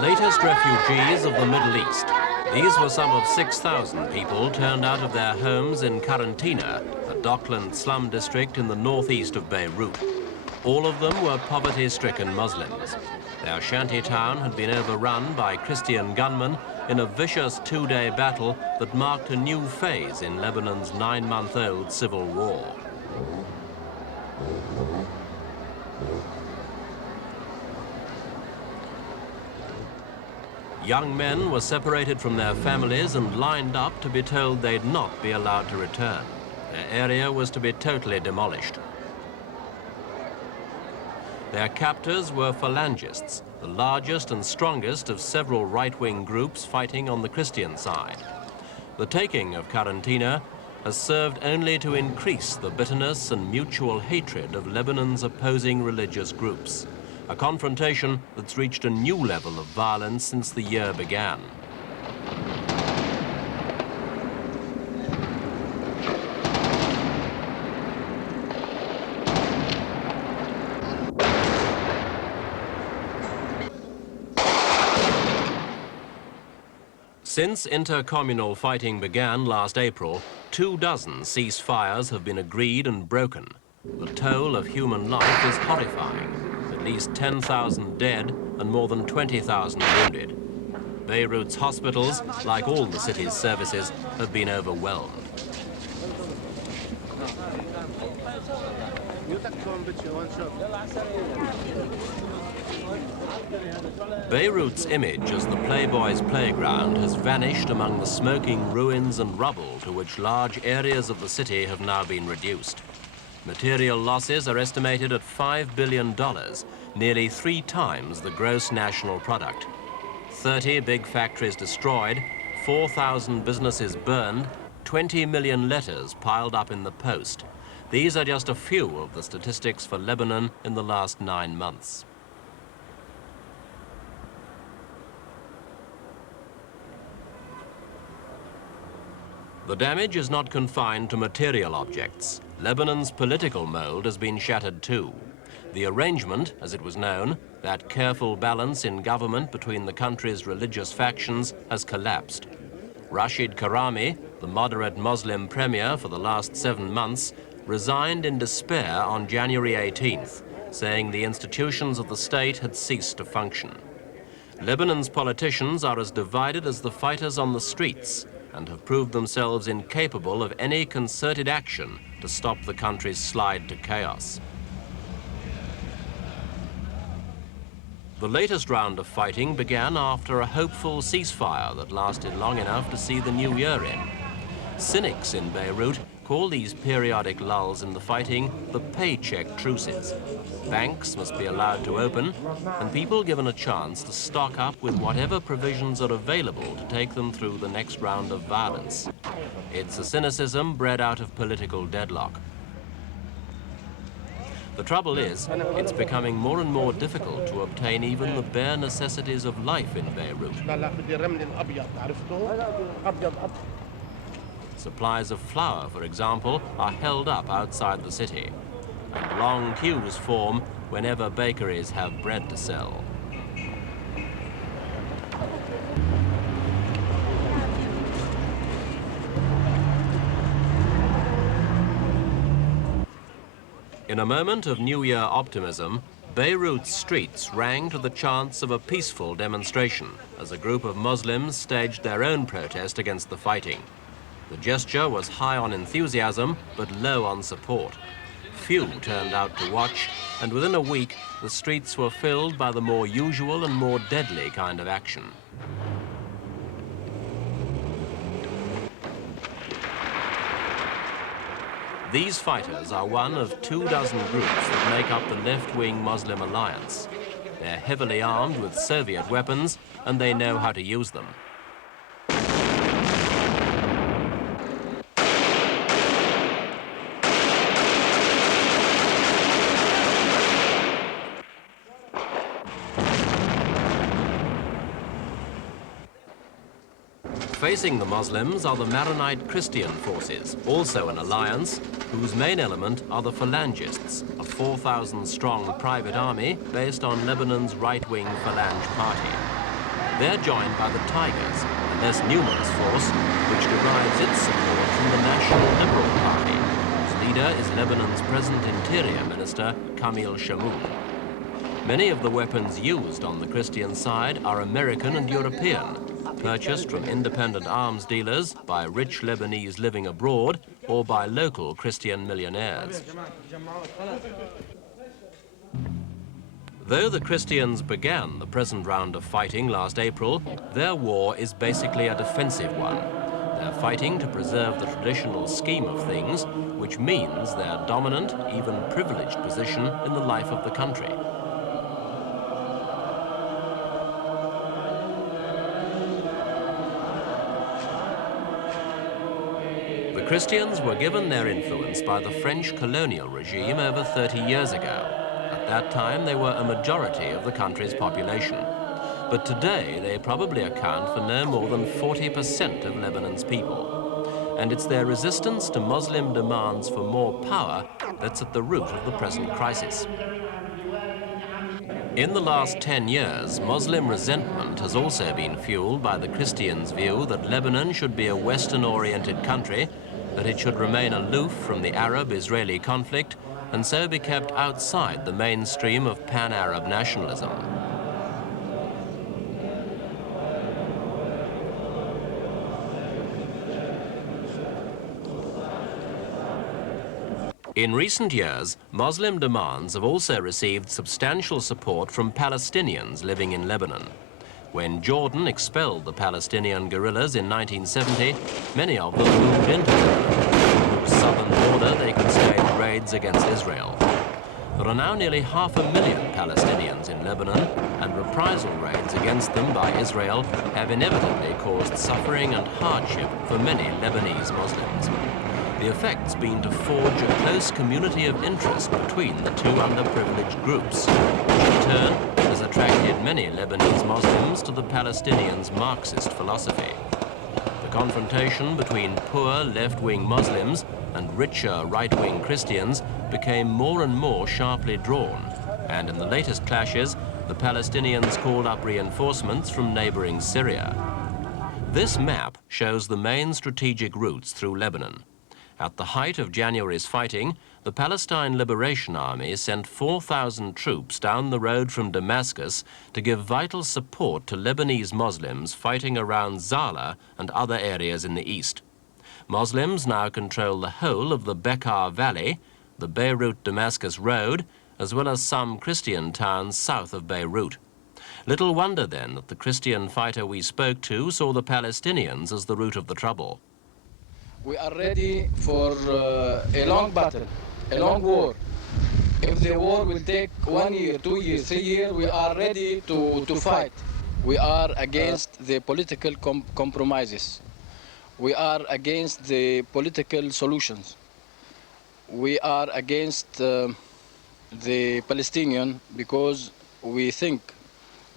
latest refugees of the Middle East. These were some of 6,000 people turned out of their homes in Karantina, a dockland slum district in the northeast of Beirut. All of them were poverty-stricken Muslims. Their shanty town had been overrun by Christian gunmen in a vicious two-day battle that marked a new phase in Lebanon's 9-month-old civil war. Young men were separated from their families and lined up to be told they'd not be allowed to return. Their area was to be totally demolished. Their captors were phalangists, the largest and strongest of several right-wing groups fighting on the Christian side. The taking of Karantina has served only to increase the bitterness and mutual hatred of Lebanon's opposing religious groups, a confrontation that's reached a new level of violence since the year began. Since intercommunal fighting began last April, 24 ceasefires have been agreed and broken. The toll of human life is horrifying. At least 10,000 dead and more than 20,000 wounded. Beirut's hospitals, like all the city's services, have been overwhelmed. Beirut's image as the playboys' playground has vanished among the smoking ruins and rubble to which large areas of the city have now been reduced. Material losses are estimated at $5 billion, nearly 3 times the gross national product. 30 big factories destroyed, 4,000 businesses burned, 20 million letters piled up in the post. These are just a few of the statistics for Lebanon in the last 9 months. The damage is not confined to material objects. Lebanon's political mold has been shattered too. The arrangement, as it was known, that careful balance in government between the country's religious factions, has collapsed. Rashid Karami, the moderate Muslim premier for the last 7 months, resigned in despair on January 18th, saying the institutions of the state had ceased to function. Lebanon's politicians are as divided as the fighters on the streets and have proved themselves incapable of any concerted action to stop the country's slide to chaos. The latest round of fighting began after a hopeful ceasefire that lasted long enough to see the new year in. Cynics in Beirut call these periodic lulls in the fighting the paycheck truces. Banks must be allowed to open and people given a chance to stock up with whatever provisions are available to take them through the next round of violence. It's a cynicism bred out of political deadlock. The trouble is, it's becoming more and more difficult to obtain even the bare necessities of life in Beirut. Supplies of flour, for example, are held up outside the city. And long queues form whenever bakeries have bread to sell. In a moment of New Year optimism, Beirut's streets rang to the chants of a peaceful demonstration as a group of Muslims staged their own protest against the fighting. The gesture was high on enthusiasm, but low on support. Few turned out to watch, and within a week, the streets were filled by the more usual and more deadly kind of action. These fighters are one of 24 groups that make up the left-wing Muslim alliance. They're heavily armed with Soviet weapons, and they know how to use them. Facing the Muslims are the Maronite Christian forces, also an alliance, whose main element are the phalangists, a 4,000-strong private army based on Lebanon's right-wing Phalange party. They're joined by the Tigers, a less numerous force which derives its support from the National Liberal Party, whose leader is Lebanon's present Interior Minister, Kamil Shamoun. Many of the weapons used on the Christian side are American and European, purchased from independent arms dealers by rich Lebanese living abroad or by local Christian millionaires. Though the Christians began the present round of fighting last April, their war is basically a defensive one. They're fighting to preserve the traditional scheme of things, which means their dominant, even privileged position in the life of the country. The Christians were given their influence by the French colonial regime over 30 years ago. At that time, they were a majority of the country's population. But today, they probably account for no more than 40% of Lebanon's people. And it's their resistance to Muslim demands for more power that's at the root of the present crisis. In the last 10 years, Muslim resentment has also been fueled by the Christians' view that Lebanon should be a Western-oriented country, that it should remain aloof from the Arab-Israeli conflict, and so be kept outside the mainstream of pan-Arab nationalism. In recent years, Muslim demands have also received substantial support from Palestinians living in Lebanon. When Jordan expelled the Palestinian guerrillas in 1970, many of them moved into Lebanon, whose southern border they could stage raids against Israel. There are now nearly 500,000 Palestinians in Lebanon, and reprisal raids against them by Israel have inevitably caused suffering and hardship for many Lebanese Muslims. The effect's been to forge a close community of interest between the two underprivileged groups, which in turn has attracted many Lebanese Muslims to the Palestinians' Marxist philosophy. The confrontation between poor left-wing Muslims and richer right-wing Christians became more and more sharply drawn, and in the latest clashes, the Palestinians called up reinforcements from neighboring Syria. This map shows the main strategic routes through Lebanon. At the height of January's fighting, the Palestine Liberation Army sent 4,000 troops down the road from Damascus to give vital support to Lebanese Muslims fighting around Zala and other areas in the east. Muslims now control the whole of the Bekaa Valley, the Beirut-Damascus Road, as well as some Christian towns south of Beirut. Little wonder then that the Christian fighter we spoke to saw the Palestinians as the root of the trouble. We are ready for a long battle, a long war. If the war will take 1 year, 2 years, 3 years, we are ready to fight. We are against the political compromises. We are against the political solutions. We are against the Palestinian because we think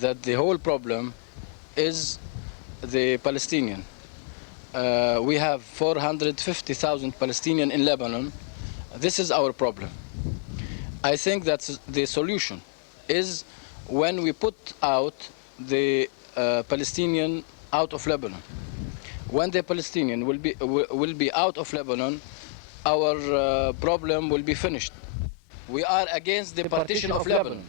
that the whole problem is the Palestinian. We have 450,000 Palestinians in Lebanon. This is our problem. I think that the solution is when we put out the Palestinian out of Lebanon. When the Palestinian will be out of Lebanon, our problem will be finished. We are against the partition of Lebanon.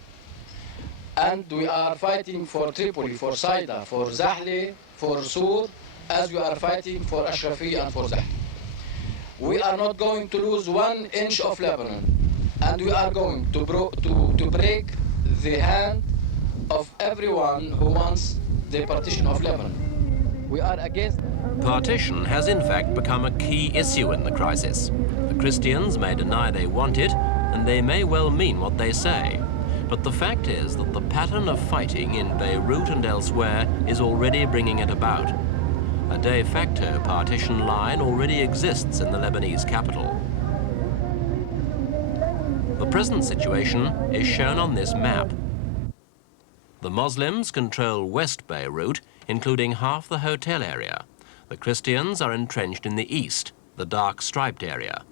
And we are fighting for Tripoli, for Saida, for Zahle, for Sur, as we are fighting for Ashrafi and for Zahle. We are not going to lose 1 inch of Lebanon, and we are going to break the hand of everyone who wants the partition of Lebanon. We are against... Partition has in fact become a key issue in the crisis. The Christians may deny they want it, and they may well mean what they say. But the fact is that the pattern of fighting in Beirut and elsewhere is already bringing it about. A de facto partition line already exists in the Lebanese capital. The present situation is shown on this map. The Muslims control West Beirut, including half the hotel area. The Christians are entrenched in the east, the dark striped area.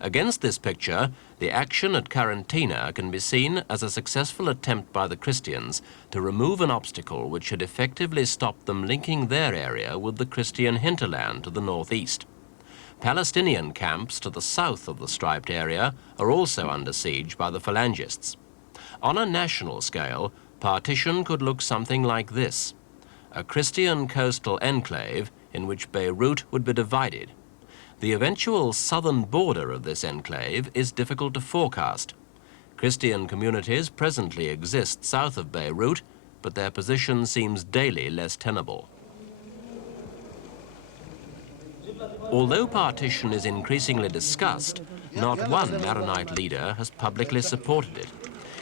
Against this picture, The action at Karantina can be seen as a successful attempt by the Christians to remove an obstacle which had effectively stopped them linking their area with the Christian hinterland to the northeast. Palestinian camps to the south of the striped area are also under siege by the Phalangists. On a national scale, partition could look something like this: a Christian coastal enclave in which Beirut would be divided. The eventual southern border of this enclave is difficult to forecast. Christian communities presently exist south of Beirut, but their position seems daily less tenable. Although partition is increasingly discussed, not one Maronite leader has publicly supported it.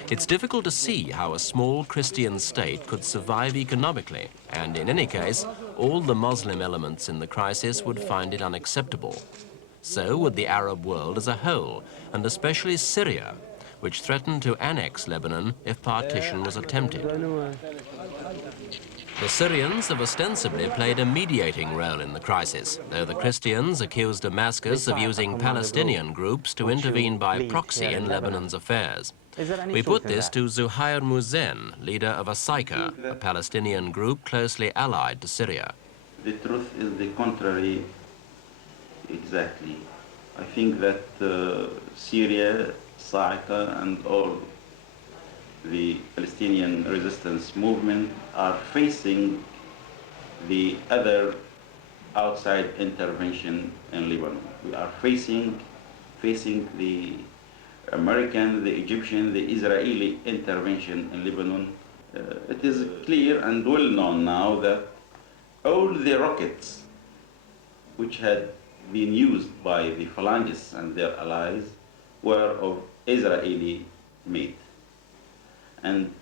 It's difficult to see how a small Christian state could survive economically, and in any case, all the Muslim elements in the crisis would find it unacceptable. So would the Arab world as a whole, and especially Syria, which threatened to annex Lebanon if partition was attempted. The Syrians have ostensibly played a mediating role in the crisis, though the Christians accused Damascus of using Palestinian groups to intervene by proxy in Lebanon's affairs. We put this to Zuhair Muzen, leader of Asaika, a Palestinian group closely allied to Syria. The truth is the contrary exactly. I think that Syria, Asaika, and all the Palestinian resistance movement are facing the other outside intervention in Lebanon. We are facing the American, the Egyptian, the Israeli intervention in Lebanon. It is clear and well known now that all the rockets which had been used by the Phalangists and their allies were of Israeli made. And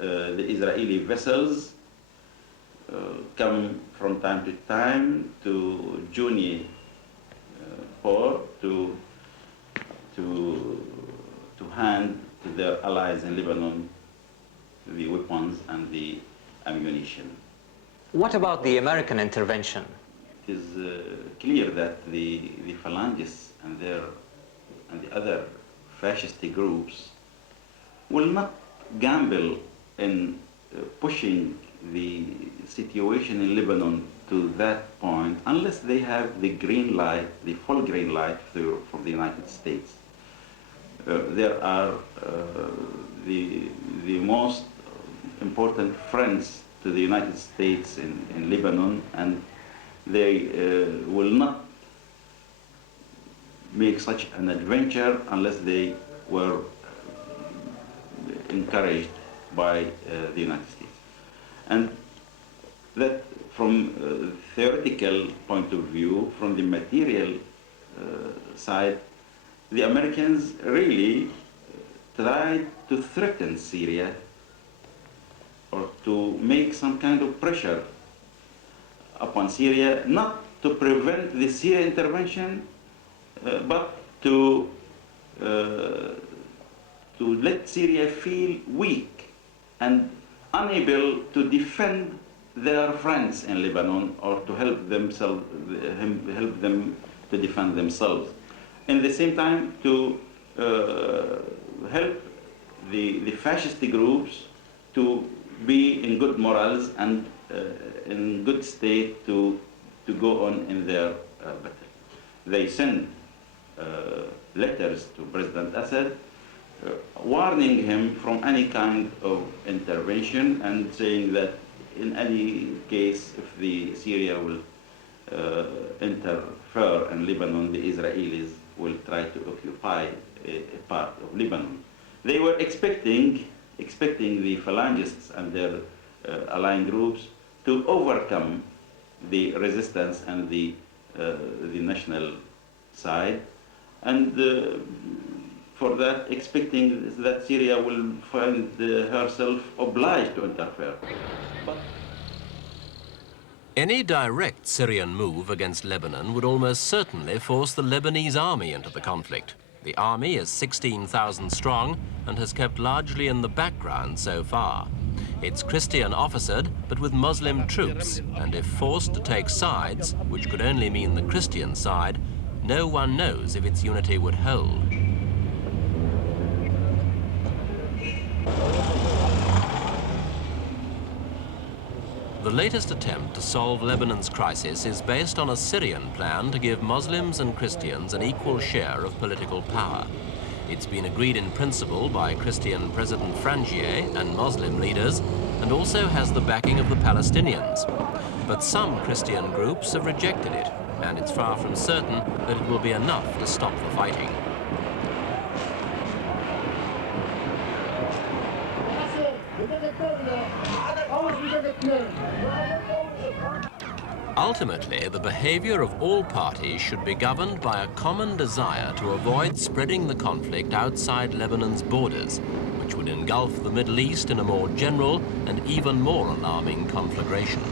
the Israeli vessels come from time to time to Juni port to hand to their allies in Lebanon the weapons and the ammunition. What about the American intervention? It is clear that the Phalangists and the other fascist groups will not gamble in pushing the situation in Lebanon to that point unless they have the green light, the full green light from the United States. There are the most important friends to the United States in Lebanon, and they will not make such an adventure unless they were encouraged by the United States. And that from a theoretical point of view, from the material side, the Americans really tried to threaten Syria or to make some kind of pressure upon Syria, not to prevent the Syrian intervention, but to let Syria feel weak and unable to defend their friends in Lebanon or to help them to defend themselves. In the same time, to help the fascist groups to be in good morals and in good state to go on in their battle. They send letters to President Assad warning him from any kind of intervention and saying that in any case, if the Syria will interfere in Lebanon, the Israelis will try to occupy a part of Lebanon. They were expecting the Phalangists and their allying groups to overcome the resistance and the national side, and for that expecting that Syria will find herself obliged to interfere. But any direct Syrian move against Lebanon would almost certainly force the Lebanese army into the conflict. The army is 16,000 strong and has kept largely in the background so far. It's Christian officered, but with Muslim troops, and if forced to take sides, which could only mean the Christian side, no one knows if its unity would hold. latest attempt to solve Lebanon's crisis is based on a Syrian plan to give Muslims and Christians an equal share of political power. It's been agreed in principle by Christian President Frangieh and Muslim leaders, and also has the backing of the Palestinians. But some Christian groups have rejected it, and it's far from certain that it will be enough to stop the fighting. Ultimately, the behavior of all parties should be governed by a common desire to avoid spreading the conflict outside Lebanon's borders, which would engulf the Middle East in a more general and even more alarming conflagration.